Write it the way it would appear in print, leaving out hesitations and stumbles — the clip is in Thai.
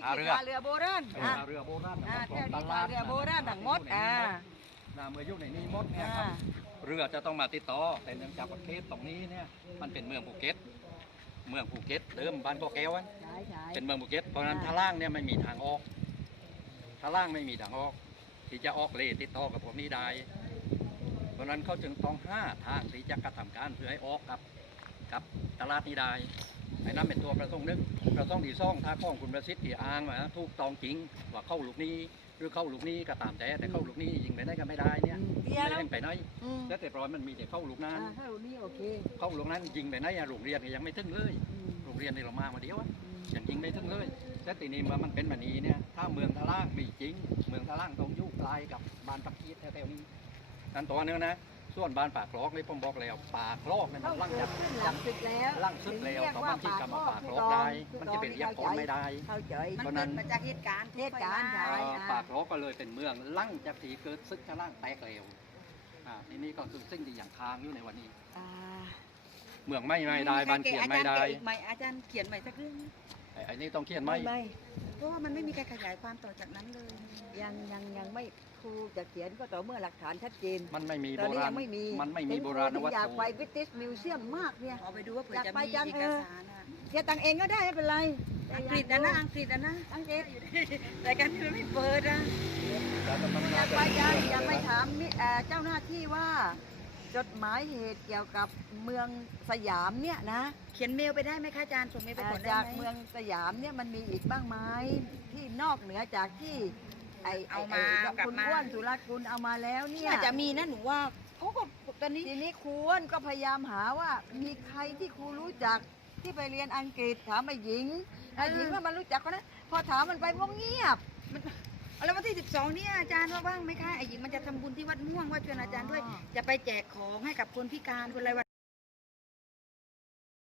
ท่าเรือโบราณท่าเรือโบราณแถวนี้ท่าเรือโบราณทั้งหมดเมื่อยุคในนี้หมดเนี่ยครับเรือจะต้องมาติดต่อแต่เนื่องจากประเทศตรงนี้เนี่ยมันเป็นเมืองภูเก็ตเดิมบ้านก็แก้วเป็นเมืองภูเก็ตเพราะฉะนั้นท่าล่างเนี่ยไม่มีทางออกท่าล่างไม่มีทางออกที่จะออกเลติดต่อกับพวกนี้ได้เพราะนั้นเขาจึงต้องหาทางที่จะกระทำการเพื่อให้ออกกับตลาดนี้ได้ไอ้นั้นเป็นตัวประสงค์นึงประสงค์ที่ซ่องท่าข้องคุณประสิทธิ์ที่อ้างว่าถูกต้องจริงว่าเข้าลูกนี้หรือเข้าลูกนี้ก็ตามแต่เข้าลูกนี้ยิงไปได้ก็ไม่ได้เนี่ยไม่เล่นไปไหนแล้วแต่ปล่อยมันมีแต่เข้าลูกนั้นเข้าลูกนี้โอเคเข้าลูกนั้นยิงไปไหนโรงเรียนยังไม่ถึงเลยโรงเรียนในเรามาเดียวยังยิงไม่ถึงเลยแต่ตีนี้มันเป็นแบบนี้เนี่ยถ้าเมืองทะล่างมีจริงเมืองทะล่างต้องยุ่งไกลกับบ้านปักกีดแถวๆนี้นั่นตัวนึงนะส่วนบ้านปากคลอกนี่ผมบอกแล้วปากคลอกเนี่ยมันลั่งจากลั่งสุดแล้วต่อบางที่กำมาปากคลอกได้มันจะเป็นเรียกคนไม่ได้เพราะนั้นมาจากเหตุการณ์ปากคลอกก็เลยเป็นเมืองลั่งจากที่เกิดซึกทะล่างแตกเร็วนี่ก็คือสิ่งที่อย่างทางอยู่ในวันนี้เมืองไม่ได้บ้านเขียนไม่ได้อาจารย์เขียนใหม่สักเรื่องไอ้นี่ต้องเขียนไหมเพราะว่ามันไม่มีการขยายความต่อจากนั้นเลยยังไม่ครูจะเขียนก็ต่อเมื่อหลักฐานชัดเจนมันไม่มีโบราณมันไม่มีโบราณวัตถุอยากไปวิติสมิวเซียมมากเนี่ยขอไปดูว่าเผื่อจะมีเอกสารเขียนตังเองก็ได้ไม่เป็นไรอังกฤษนะอังกฤษนะอังกฤษแต่การที่มันไม่เปิดอยากไปยังไม่ถามเจ้าหน้าที่ว่าจดหมายเหตุเกี่ยวกับเมืองสยามเนี่ยนะเขียนเมลไปได้ไหมคะอาจารย์ส่งเมลไปก่อนได้ไหมจากเมืองสยามเนี่ยมันมีอีกบ้างไหมที่นอกเหนือจากที่เอามาคุณอ้วนสุรกุลเอามาแล้วเนี่ยอาจจะมีนะหนูว่าเขาก็ตอนนี้ทีนี้ครูอ้วนก็พยายามหาว่ามีใครที่ครูรู้จักที่ไปเรียนอังกฤษถามไอ้หญิงว่ามันรู้จักคนนั้นพอถามมันไปก็เงียบแล้ววันที่12เนี่ยอาจารย์ว่าว่างไหมคะไอ้หญิงมันจะทำบุญที่วัดม่วงว่าชวนอาจารย์ด้วยจะไปแจกของให้กับคนพิการคนอะไร